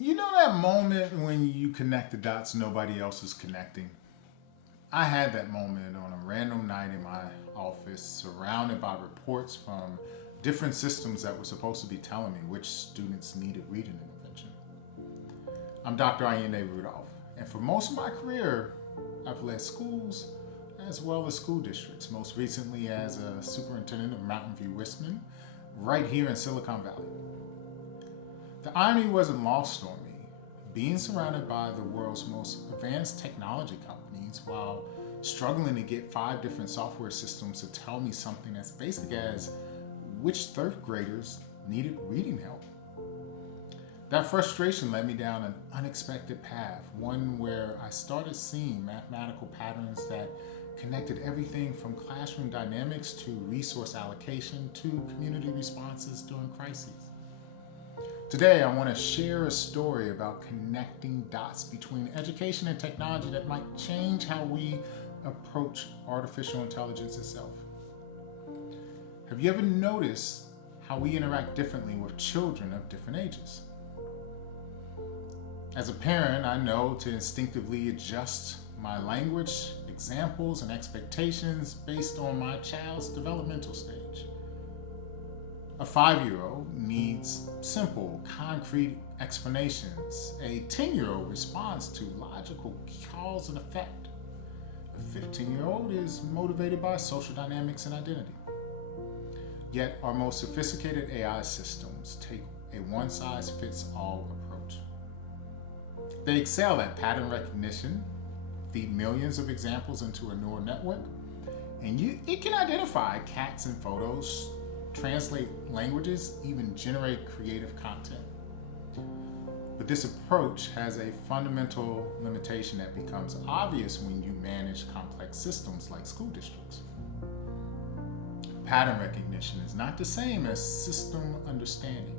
You know that moment when you connect the dots nobody else is connecting? I had that moment on a random night in my office, surrounded by reports from different systems that were supposed to be telling me which students needed reading intervention. I'm Dr. Ayende Rudolph, and for most of my career, I've led schools as well as school districts, most recently as a superintendent of Mountain View Wisman, right here in Silicon Valley. The irony wasn't lost on me. Being surrounded by the world's most advanced technology companies while struggling to get 5 different software systems to tell me something as basic as which third graders needed reading help. That frustration led me down an unexpected path, one where I started seeing mathematical patterns that connected everything from classroom dynamics to resource allocation to community responses during crises. Today, I want to share a story about connecting dots between education and technology that might change how we approach artificial intelligence itself. Have you ever noticed how we interact differently with children of different ages? As a parent, I know to instinctively adjust my language, examples, and expectations based on my child's developmental stage. A 5-year-old needs simple, concrete explanations. A 10-year-old responds to logical cause and effect. A 15-year-old is motivated by social dynamics and identity. Yet, our most sophisticated AI systems take a one-size-fits-all approach. They excel at pattern recognition, feed millions of examples into a neural network, and it can identify cats in photos, translate languages, even generate creative content. But this approach has a fundamental limitation that becomes obvious when you manage complex systems like school districts. Pattern recognition is not the same as system understanding.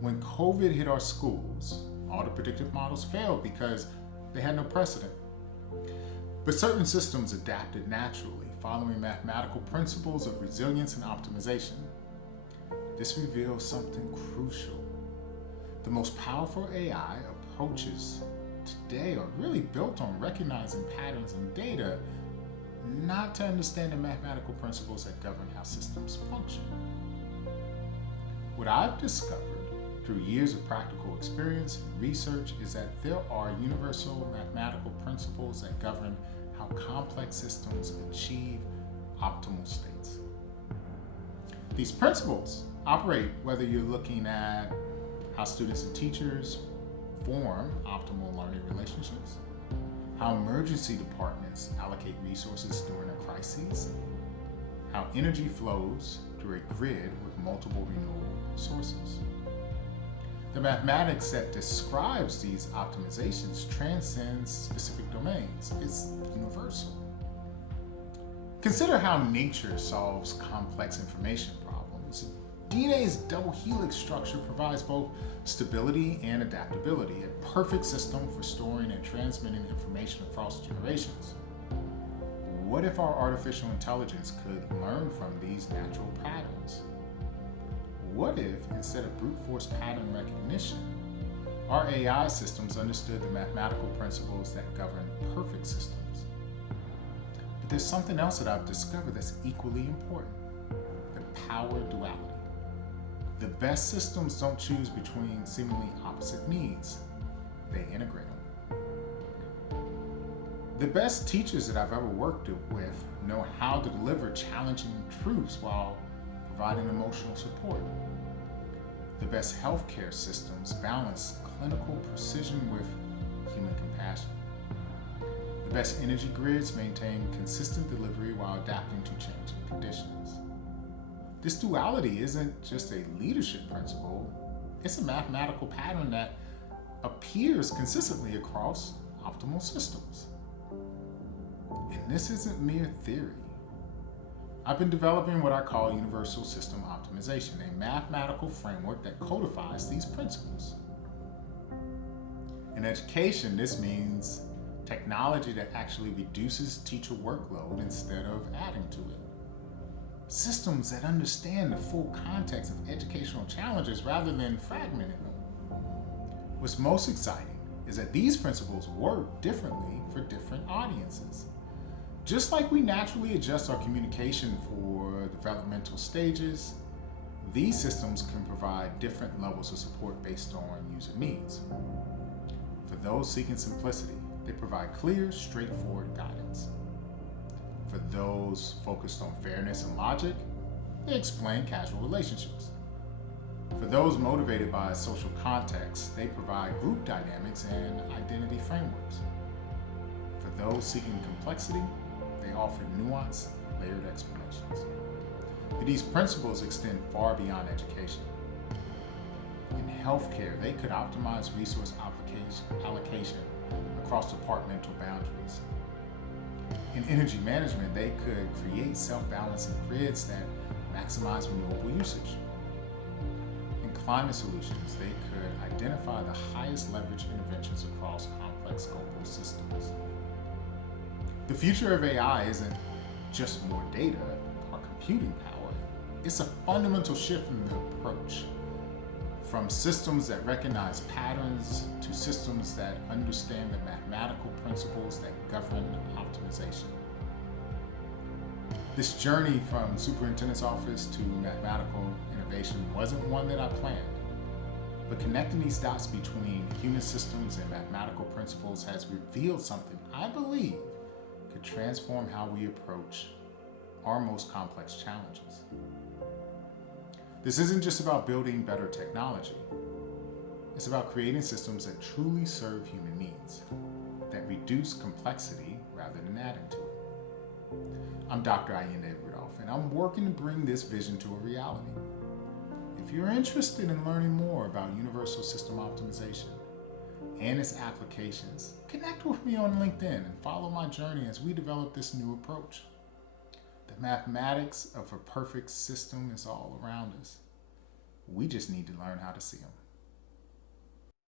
When COVID hit our schools, all the predictive models failed because they had no precedent. But certain systems adapted naturally, following mathematical principles of resilience and optimization. This reveals something crucial. The most powerful AI approaches today are really built on recognizing patterns in data, not to understand the mathematical principles that govern how systems function. What I've discovered through years of practical experience and research is that there are universal mathematical principles that govern how complex systems achieve optimal states. These principles operate whether you're looking at how students and teachers form optimal learning relationships, how emergency departments allocate resources during a crisis, how energy flows through a grid with multiple renewable sources. The mathematics that describes these optimizations transcends specific domains. It's universal. Consider how nature solves complex information problems. DNA's double helix structure provides both stability and adaptability, a perfect system for storing and transmitting information across generations. What if our artificial intelligence could learn from these natural patterns? What if, instead of brute force pattern recognition, our AI systems understood the mathematical principles that govern perfect systems? But there's something else that I've discovered that's equally important: the power duality. The best systems don't choose between seemingly opposite needs, they integrate them. The best teachers that I've ever worked with know how to deliver challenging truths while providing emotional support. The best healthcare systems balance clinical precision with human compassion. The best energy grids maintain consistent delivery while adapting to changing conditions. This duality isn't just a leadership principle, it's a mathematical pattern that appears consistently across optimal systems. And this isn't mere theory. I've been developing what I call universal system optimization, a mathematical framework that codifies these principles. In education, this means technology that actually reduces teacher workload instead of adding to it. Systems that understand the full context of educational challenges rather than fragmenting them. What's most exciting is that these principles work differently for different audiences. Just like we naturally adjust our communication for developmental stages, these systems can provide different levels of support based on user needs. For those seeking simplicity, they provide clear, straightforward guidance. For those focused on fairness and logic, they explain casual relationships. For those motivated by social context, they provide group dynamics and identity frameworks. For those seeking complexity, they offer nuanced, layered explanations. And these principles extend far beyond education. In healthcare, they could optimize resource allocation across departmental boundaries. In energy management, they could create self-balancing grids that maximize renewable usage. In climate solutions, they could identify the highest leverage interventions across complex global systems. The future of AI isn't just more data or computing power. It's a fundamental shift in the approach, from systems that recognize patterns to systems that understand the mathematical principles that govern optimization. This journey from superintendent's office to mathematical innovation wasn't one that I planned, but connecting these dots between human systems and mathematical principles has revealed something I believe could transform how we approach our most complex challenges. This isn't just about building better technology. It's about creating systems that truly serve human needs, that reduce complexity rather than adding to it. I'm Dr. Ayende Rudolph, and I'm working to bring this vision to a reality. If you're interested in learning more about universal system optimization and its applications, connect with me on LinkedIn and follow my journey as we develop this new approach. The mathematics of a perfect system is all around us. We just need to learn how to see them.